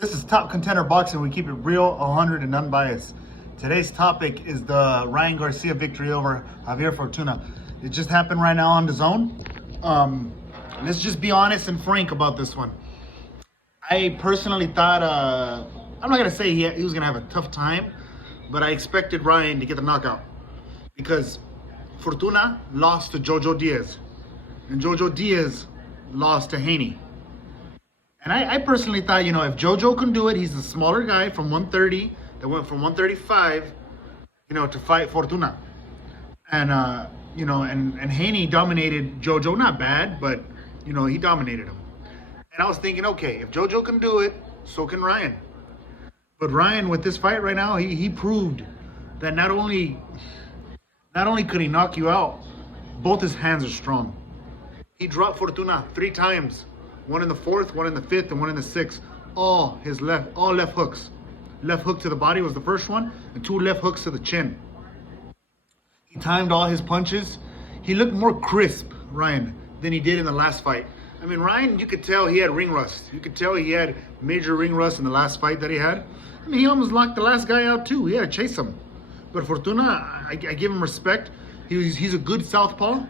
This is Top Contender Boxing. We keep it real, 100, and unbiased. Today's topic is the Ryan Garcia victory over Javier Fortuna. It just happened right now on the zone. Let's just be honest and frank about this one. I personally thought, I'm not going to say he was going to have a tough time, but I expected Ryan to get the knockout because Fortuna lost to Jojo Diaz, and Jojo Diaz lost to Haney. And I personally thought, if Jojo can do it, he's the smaller guy from 130 that went from 135, to fight Fortuna. And, and Haney dominated Jojo, not bad, but, he dominated him. And I was thinking, okay, if Jojo can do it, so can Ryan. But Ryan, with this fight right now, he proved that not only could he knock you out, both his hands are strong. He dropped Fortuna 3 times. One in the 4th, one in the 5th, and one in the 6th. All left hooks. Left hook to the body was the first one, and 2 left hooks to the chin. He timed all his punches. He looked more crisp, Ryan, than he did in the last fight. I mean, Ryan, you could tell he had ring rust. You could tell he had major ring rust in the last fight that he had. I mean, he almost locked the last guy out too. He had to chase him. But Fortuna, I give him respect. He's a good southpaw.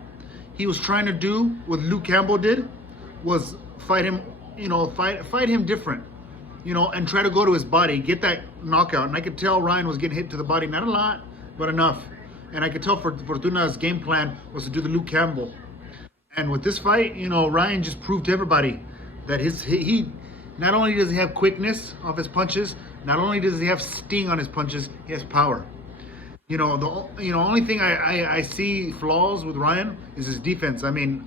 He was trying to do what Luke Campbell did, was fight him, fight him different, and try to go to his body, get that knockout. And I could tell Ryan was getting hit to the body, not a lot, but enough. And I could tell Fortuna's game plan was to do the Luke Campbell. And with this fight, Ryan just proved to everybody that he not only does he have quickness off his punches, not only does he have sting on his punches, he has power. The only thing I see flaws with Ryan is his defense. I mean,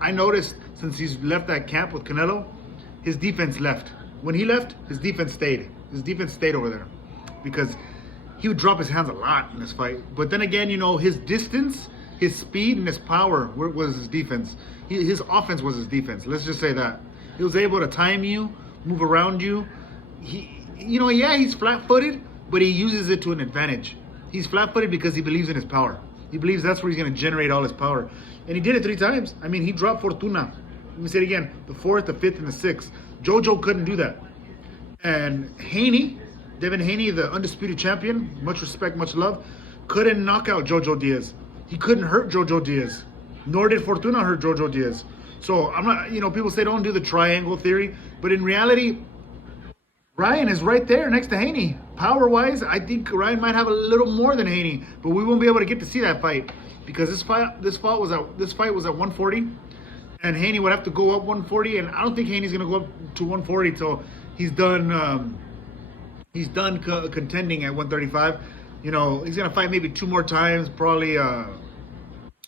I noticed since he's left that camp with Canelo, his defense left. When he left, his defense stayed. His defense stayed over there because he would drop his hands a lot in this fight. But then again, his distance, his speed, and his power was his defense. His offense was his defense. Let's just say that. He was able to time you, move around you. He's flat-footed, but he uses it to an advantage. He's flat-footed because he believes in his power. He believes that's where he's going to generate all his power. And he did it 3 times. I mean, he dropped Fortuna. Let me say it again. The 4th, the 5th, and the 6th. Jojo couldn't do that. And Haney, Devin Haney, the undisputed champion, much respect, much love, couldn't knock out Jojo Diaz. He couldn't hurt Jojo Diaz. Nor did Fortuna hurt Jojo Diaz. So I'm not, people say don't do the triangle theory. But in reality, Ryan is right there next to Haney. Power-wise, I think Ryan might have a little more than Haney, but we won't be able to get to see that fight because this fight was at 140, and Haney would have to go up 140, and I don't think Haney's gonna go up to 140 till he's done. Contending at 135. He's gonna fight maybe 2 more times. Probably.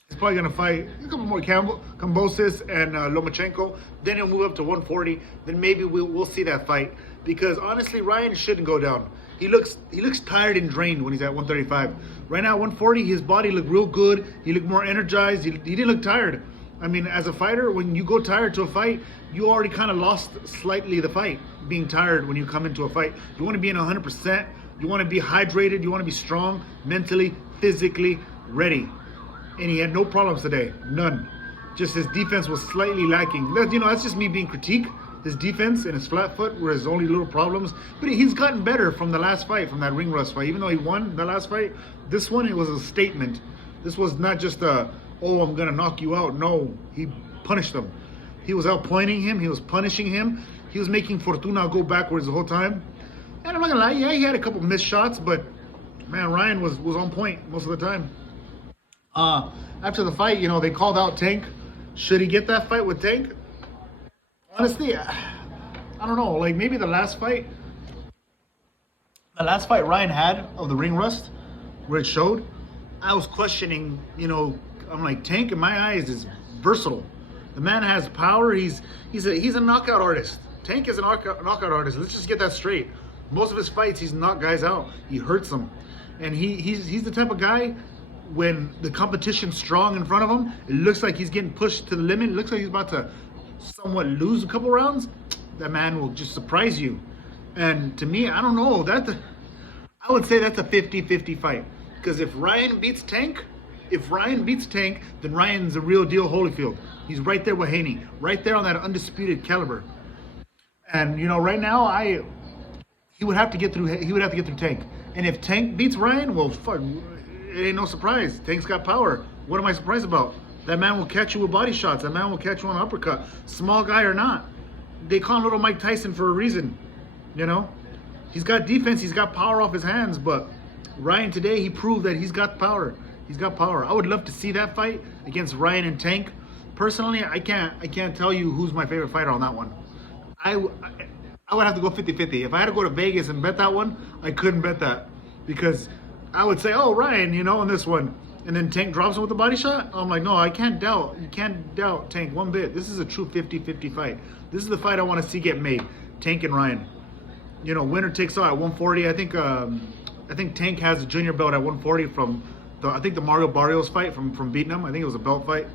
He's probably gonna fight a couple more Kambosos and Lomachenko. Then he'll move up to 140. Then maybe we'll see that fight. Because honestly, Ryan shouldn't go down. He looks tired and drained when he's at 135. Right now, 140, his body looked real good. He looked more energized. He didn't look tired. I mean, as a fighter, when you go tired to a fight, you already kind of lost slightly the fight, being tired when you come into a fight. You want to be in 100%. You want to be hydrated. You want to be strong, mentally, physically ready. And he had no problems today. None. Just his defense was slightly lacking. That's just me being critiqued. His defense and his flat foot were his only little problems. But he's gotten better from the last fight, from that ring rust fight. Even though he won the last fight, this one, it was a statement. This was not just I'm going to knock you out. No, he punished him. He was outpointing him. He was punishing him. He was making Fortuna go backwards the whole time. And I'm not going to lie, yeah, he had a couple missed shots, but, man, Ryan was on point most of the time. After the fight, they called out Tank. Should he get that fight with Tank? Honestly, I don't know. Like, maybe the last fight Ryan had of the ring rust, where it showed, I was questioning, I'm like, Tank, in my eyes, is versatile. The man has power. He's a knockout artist. Tank is a knockout artist. Let's just get that straight. Most of his fights, he's knocked guys out. He hurts them. And he's the type of guy, when the competition's strong in front of him, it looks like he's getting pushed to the limit. It looks like he's about to somewhat lose a couple rounds. That man will just surprise you. And to me, I don't know. I would say that's a 50-50 fight. Because if Ryan beats Tank, then Ryan's the real deal Holyfield. He's right there with Haney. Right there on that undisputed caliber. And, right now, he would have to get through. He would have to get through Tank. And if Tank beats Ryan, well, fuck, it ain't no surprise. Tank's got power. What am I surprised about? That man will catch you with body shots. That man will catch you on an uppercut. Small guy or not. They call him Little Mike Tyson for a reason. You know? He's got defense. He's got power off his hands. But Ryan today, he proved that he's got power. He's got power. I would love to see that fight against Ryan and Tank. Personally, I can't tell you who's my favorite fighter on that one. I would have to go 50-50. If I had to go to Vegas and bet that one, I couldn't bet that. Because I would say, oh, Ryan, you know, on this one. And then Tank drops him with a body shot. I'm like, no, I can't doubt. You can't doubt Tank one bit. This is a true 50-50 fight. This is the fight I want to see get made. Tank and Ryan. You know, winner takes all at 140. I think Tank has a junior belt at 140 from the Mario Barrios fight from beating him. I think it was a belt fight.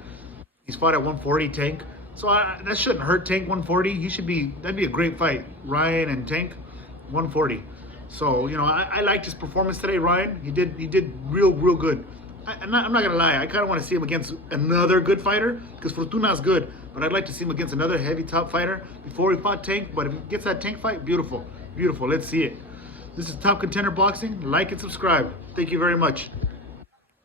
He's fought at 140, Tank. So that shouldn't hurt Tank 140. That'd be a great fight. Ryan and Tank, 140. So, you know, I liked his performance today, Ryan. He did real good. I'm not gonna lie, I kind of want to see him against another good fighter because Fortuna's good, but I'd like to see him against another heavy top fighter before he fought Tank. But if he gets that Tank fight, beautiful. Let's see it. This is Top Contender Boxing. Like and subscribe. Thank you very much.